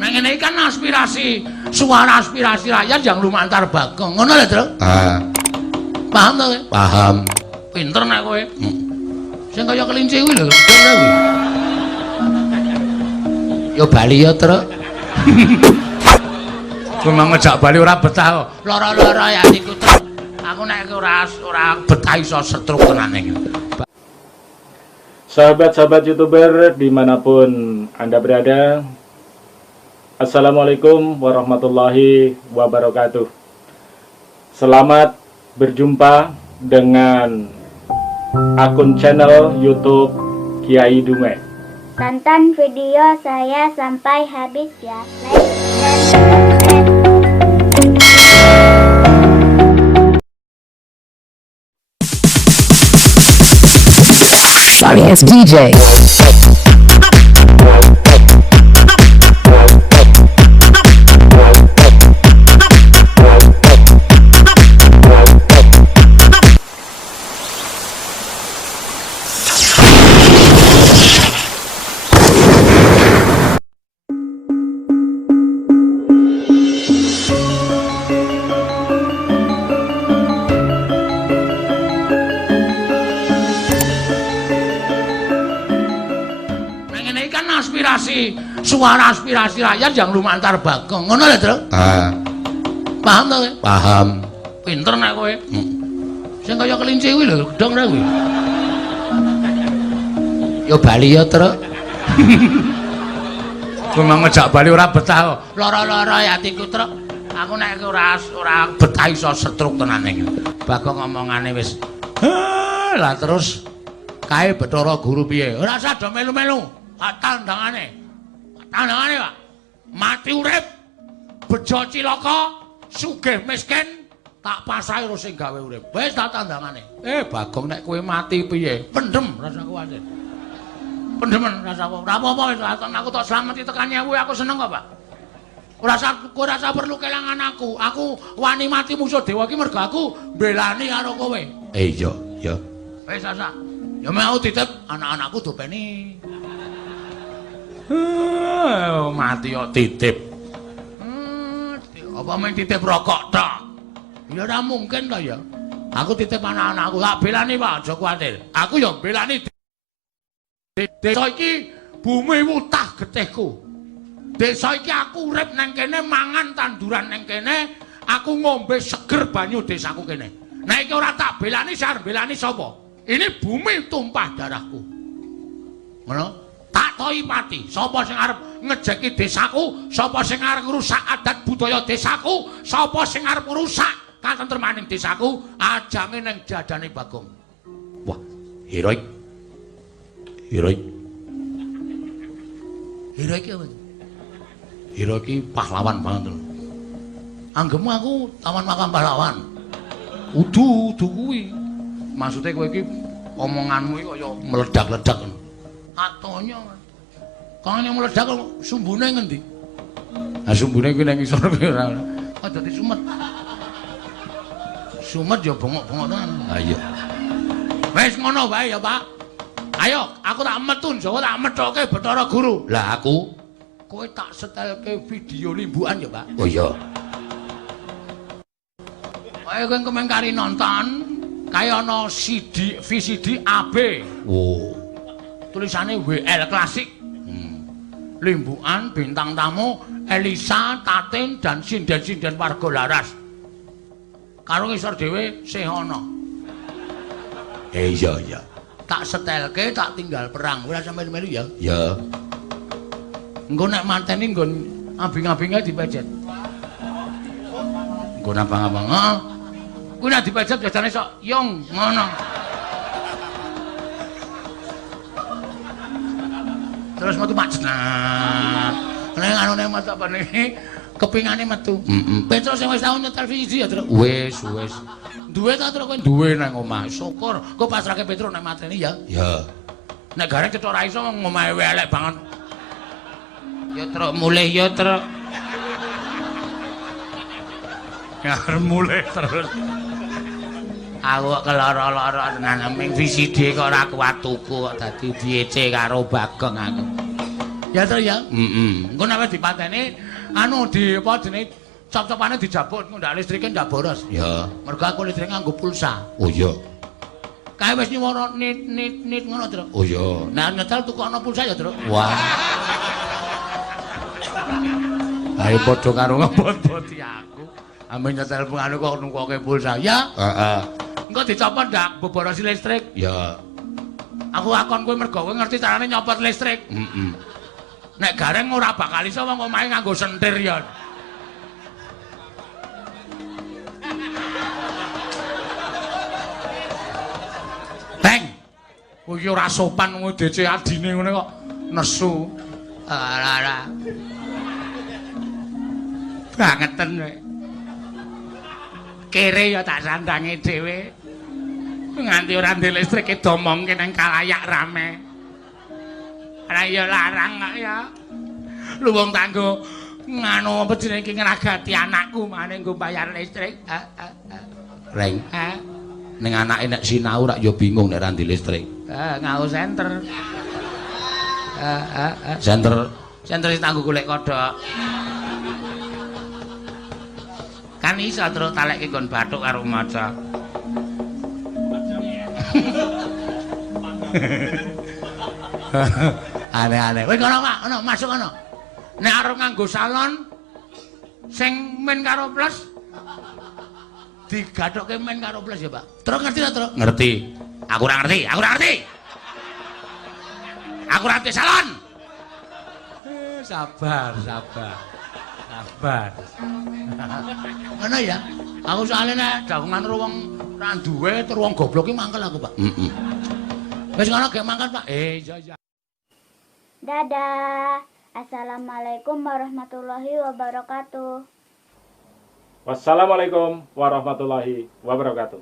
Nang ngene iki kan aspirasi, suara aspirasi rakyat yang lumantar Bagong. Ngono lho, Tru? Paham to kowe? Paham. Pinter nek kowe. Sing kaya kelinci kuwi lho, dong kuwi. Yo bali yo, Tru. Kowe mau ngejak bali ora betah kok. Lara-lara ya niku, Tru. Aku nek ora betah iso setruk tenan iki. Sahabat-sahabat YouTuber dimanapun Anda berada, Assalamualaikum warahmatullahi wabarakatuh. Selamat berjumpa dengan akun channel YouTube Kiai Dume. Tonton video saya sampai habis ya. Like dan subscribe. Sorry, it's DJ. Suara aspirasi rakyat yang lumantar Bagong. Ngono lho, Tru? Paham to kowe? Paham. Pinter nek kowe. Sing kaya kelinci kuwi lho, dong ra kuwi. Yo bali yo, Tru. Kowe mau ngejak bali ora betah kok. Lara-lara ya atiku, Tru. Aku nek ora betah iso setruk tenan iki. Bagong ngomongane wis. Lah terus kae Bathara Guru piye? Ora usah do melu-melu. Tandangane. Tandangane, Pak. Mati urip, bejo cilaka, sugih miskin, tak pasahi karo sing gawe urip. Wis tak tandangane. Bagong nek kowe mati piye? Pendem, rasa kuwatir. Pendemen rasa apa? Ora apa-apa wis aku tak slameti tekan nyewu aku seneng kok, Pak. Kowe rasa perlu kelangan aku. Aku wani mati musuh dewa iki mergo aku mbelani karo kowe. Iya, ya. Wis rasa. Ya mau titip anak-anakku dopeni. Mati kok titip. Apa main titip rokok tok? Ya ora mungkin to ya. Aku titip anak-anakku, tak belani Pak, aja kuwatir. Aku ya belani. Desa iki bumi wutah getihku. Desa iki aku urip nang kene, mangan tanduran nang kene, aku ngombe seger banyu desaku kene. Nek iki ora tak belani, sarep belani sapa? Ini bumi tumpah darahku. Ngono? Tak tohi pati, sapa sing arep ngejeki desaku, sapa sing arep ngrusak adat budaya desaku, sapa sing arep ngrusak katentremaning desaku, ajange ning dadane Bagong. Wah, heroik. Heroik. Heroik apa? Heroik iki pahlawan banget lho. Anggemu aku taman makam pahlawan. Udu kuwi. Maksude kowe iki omonganmu iki kaya meledak-ledak. Atonya kang yang meledak sumbune ngendi? Ah sumbune kuwi nang isor kuwi ora. Kok dadi sumet. Sumet ya bongok-bongok tenan. Ha iya. Wis ngono wae ya, Pak. Ayo, aku tak metu Jawa tak methoke Bathara Guru. Lah aku kowe tak setelke video limbukan ya, Pak. oh iya. Ayo kowe kemengkari nonton kaya ana CD VCD AB. Oh. Tulisannya WL klasik. Limbukan bintang tamu Elisa, Tatin dan sinden-sinden warga laras. Karo ngisor dhewe Sehono. Iya iya. Tak setelke tak tinggal perang. Ora sampe melu ya. Ya. Engko nek manteni nggon abing-abinge dipejet. Nggon abang-abang. Heeh. Kuwi nek dipejet biasane sok yong ngono. Terus metu macet. Nek anune metu apa niki kepingane metu. Petro sing wis tau nyetel VCD ya, Tru. Wis. Duwe ta Tru kowe? Duwe nang omah. Syukur. Kok pasrahke Petro nek mateni ya. Ya. Nek gareng cethuk ra iso ngomahe elek banget. Ya Tru mulih ya, Tru. Ya mulih terus. Aku keloro-loro dengan ming VCD kok ora kuat tuku kok dadi diece karo Bagong aku. Ya terus ya. Heeh. Engko nek wis dipateni anu di apa jenenge cop-copane dijabut ndak listrike ndak boros. Ya. Mergo aku listrik nganggo pulsa. Oh iya. Kae wis nyuwara nit ngono, Tru. Oh iya. Nah nyetel tukokno pulsa ya, Tru. Wah. Ae padha karo ngebot-boti aku. Ame nyetel anu kok nukoke pulsa. Ya. Heeh. Engko dicopot ndak boborosi listrik. Ya. Aku akon kowe mergo kowe ngerti carane nyopot listrik. Heeh. Nek gareng ora bakal iso wong omahe nganggo sentir ya. Teng. Kowe iki ora sopan ngono DC adine ngene kok nesu. Ora. Bangeten kowe. Kere ya tak sandange dhewe. Nganti ora ndek listrik domongke nang kalayak rame. Ora ya larang kok ya. Lu wong tanggo nganu apa jenenge iki ngragati anakku mane nggo bayar listrik. Reng. Ning anake nek sinau rak ya bingung nek ra ndek listrik. Ngau senter. Senter Sing tanggo golek kodhok. Kan iso terus talekke nggon bathuk karo maca. Aneh-aneh. Kowe kono, Pak, ono masuk ono. Nek arep nganggo salon sing men karo plus digathuke men karo plus ya, Pak. Terus ngerti ta, Terus? Ngerti. Aku ora ngerti. Aku ora ngerti salon. Sabar. Ngono ya. Aku soalnya nek dagungan karo wong ra duwe tur wong goblok ki mangkel aku, Pak. Heeh. Wis ngono gek mangkel, Pak. Iya. Dadah. Assalamualaikum warahmatullahi wabarakatuh. Wassalamualaikum warahmatullahi wabarakatuh.